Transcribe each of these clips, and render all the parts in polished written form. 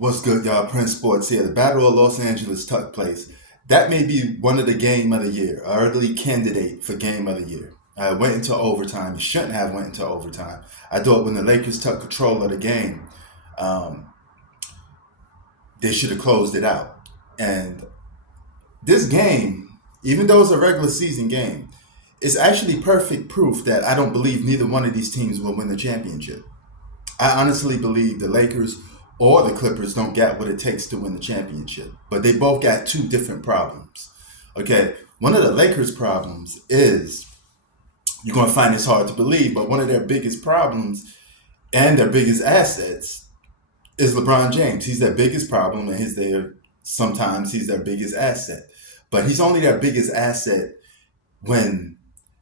What's good, y'all? Prince Sports here. The Battle of Los Angeles took place. That may be one of the game of the year, an early candidate for game of the year. I went into overtime. It shouldn't have went into overtime. I thought when the Lakers took control of the game, um, they should have closed it out. And this game, even though it's a regular season game, is actually perfect proof that I don't believe neither one of these teams will win the championship. I honestly believe the Lakers or the Clippers don't got what it takes to win the championship, but they both got two different problems. Okay, one of the Lakers' problems is you're going to find this hard to believe, but one of their biggest problems and their biggest assets is LeBron James. He's their biggest problem, and sometimes he's their biggest asset, but he's only their biggest asset when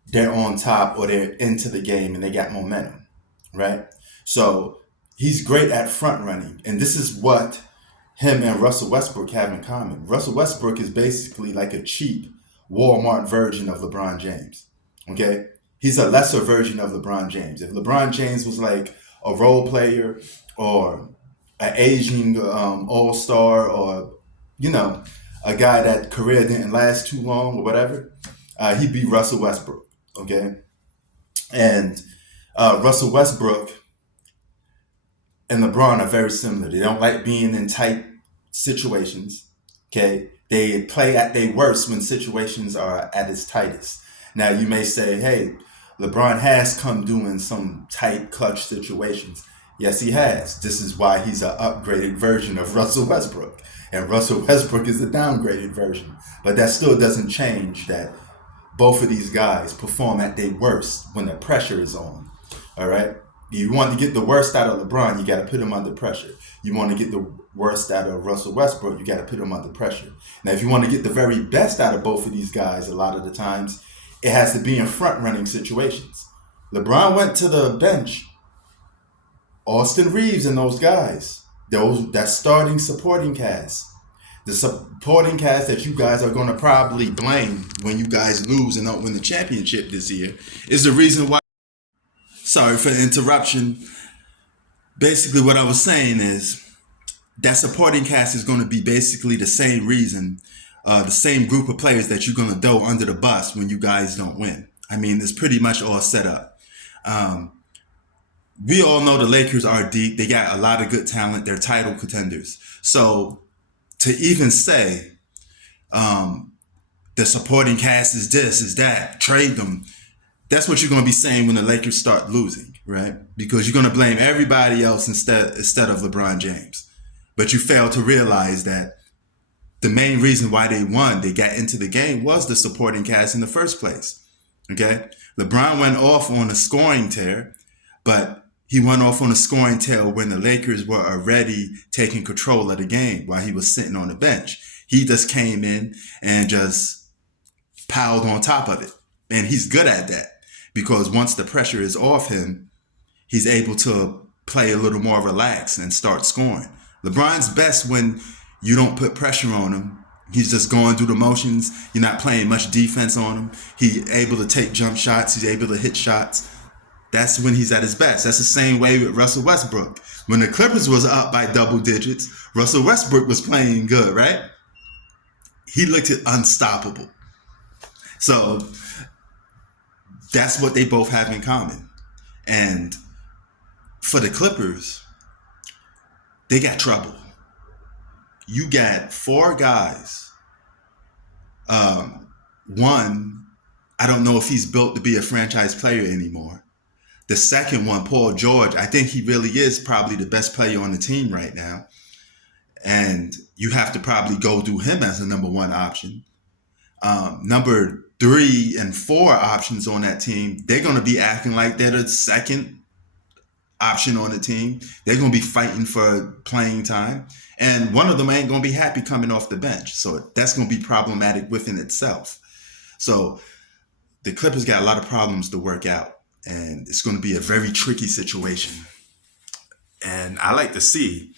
they're on top or they're into the game and they got momentum, right? So he's great at front running, and this is what him and Russell Westbrook have in common. Russell Westbrook is basically like a cheap Walmart version of LeBron James. Okay, he's a lesser version of LeBron James. If LeBron James was like a role player or an aging all star, or you know, a guy that career didn't last too long or whatever, he'd be Russell Westbrook. Okay, and Russell Westbrook and LeBron are very similar. They don't like being in tight situations. Okay, they play at their worst when situations are at its tightest. Now you may say, "Hey, LeBron has come doing some tight clutch situations." Yes, he has. This is why he's an upgraded version of Russell Westbrook, and Russell Westbrook is a downgraded version. But that still doesn't change that both of these guys perform at their worst when the pressure is on. All right. You want to get the worst out of LeBron, you got to put him under pressure. You want to get the worst out of Russell Westbrook, you got to put him under pressure. Now, if you want to get the very best out of both of these guys, a lot of the times, it has to be in front running situations. LeBron went to the bench. Austin Reeves and those guys, that starting supporting cast, the supporting cast that you guys are going to probably blame when you guys lose and don't win the championship this year, is the reason why. Sorry for the interruption. Basically, what I was saying is that supporting cast is going to be basically the same reason, the same group of players that you're going to throw under the bus when you guys don't win. I mean, it's pretty much all set up. Um, we all know the Lakers are deep. They got a lot of good talent. They're title contenders. So to even say the supporting cast is this, is that, trade them, that's what you're going to be saying when the Lakers start losing, right? Because you're going to blame everybody else instead of LeBron James. But you fail to realize that the main reason why they won, they got into the game, was the supporting cast in the first place. Okay? LeBron went off on a scoring tear, but he went off on a scoring tear when the Lakers were already taking control of the game while he was sitting on the bench. He just came in and just piled on top of it. And he's good at that because once the pressure is off him, he's able to play a little more relaxed and start scoring. LeBron's best when you don't put pressure on him. He's just going through the motions. You're not playing much defense on him. He's able to take jump shots. He's able to hit shots. That's when he's at his best. That's the same way with Russell Westbrook. When the Clippers was up by double digits, Russell Westbrook was playing good, right? He looked unstoppable. So that's what they both have in common. And for the Clippers, they got trouble. You got four guys. One, I don't know if he's built to be a franchise player anymore. The second one, Paul George, I think he really is probably the best player on the team right now. And you have to probably go do him as a number one option. Number 3 and 4 options on that team, they're going to be acting like they're the second option on the team. They're going to be fighting for playing time. And one of them ain't going to be happy coming off the bench. So that's going to be problematic within itself. So the Clippers got a lot of problems to work out. And it's going to be a very tricky situation. And I like to see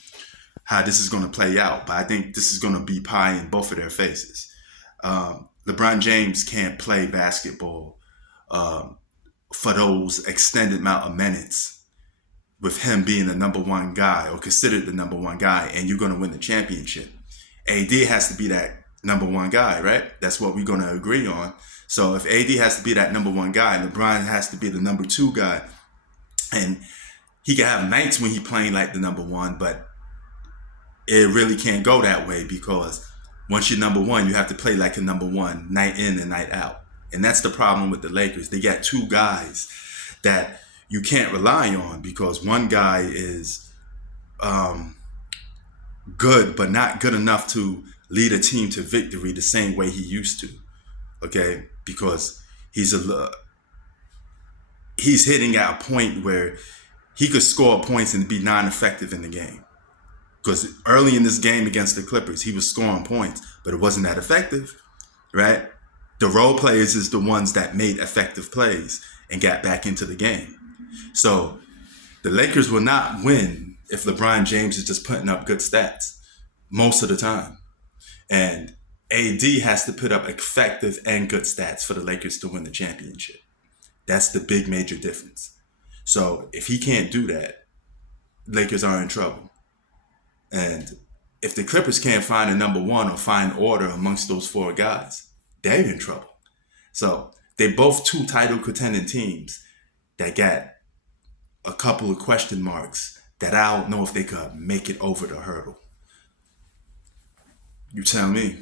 how this is going to play out. But I think this is going to be pie in both of their faces. LeBron James can't play basketball for those extended amount of minutes with him being the number one guy or considered the number one guy, and you're going to win the championship. AD has to be that number one guy, right? That's what we're going to agree on. So if AD has to be that number one guy, LeBron has to be the number two guy. And he can have nights when he playing like the number one, but it really can't go that way, because once you're number one, you have to play like a number one night in and night out. And that's the problem with the Lakers. They got two guys that you can't rely on, because one guy is good, but not good enough to lead a team to victory the same way he used to. Okay, because he's hitting at a point where he could score points and be non-effective in the game. Because early in this game against the Clippers, he was scoring points, but it wasn't that effective, right? The role players is the ones that made effective plays and got back into the game. So the Lakers will not win if LeBron James is just putting up good stats most of the time. And AD has to put up effective and good stats for the Lakers to win the championship. That's the big major difference. So if he can't do that, Lakers are in trouble. And if the Clippers can't find a number one or find order amongst those four guys, they're in trouble. So they're both two title contending teams that got a couple of question marks that I don't know if they could make it over the hurdle. You tell me.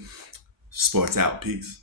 Sports out. Peace.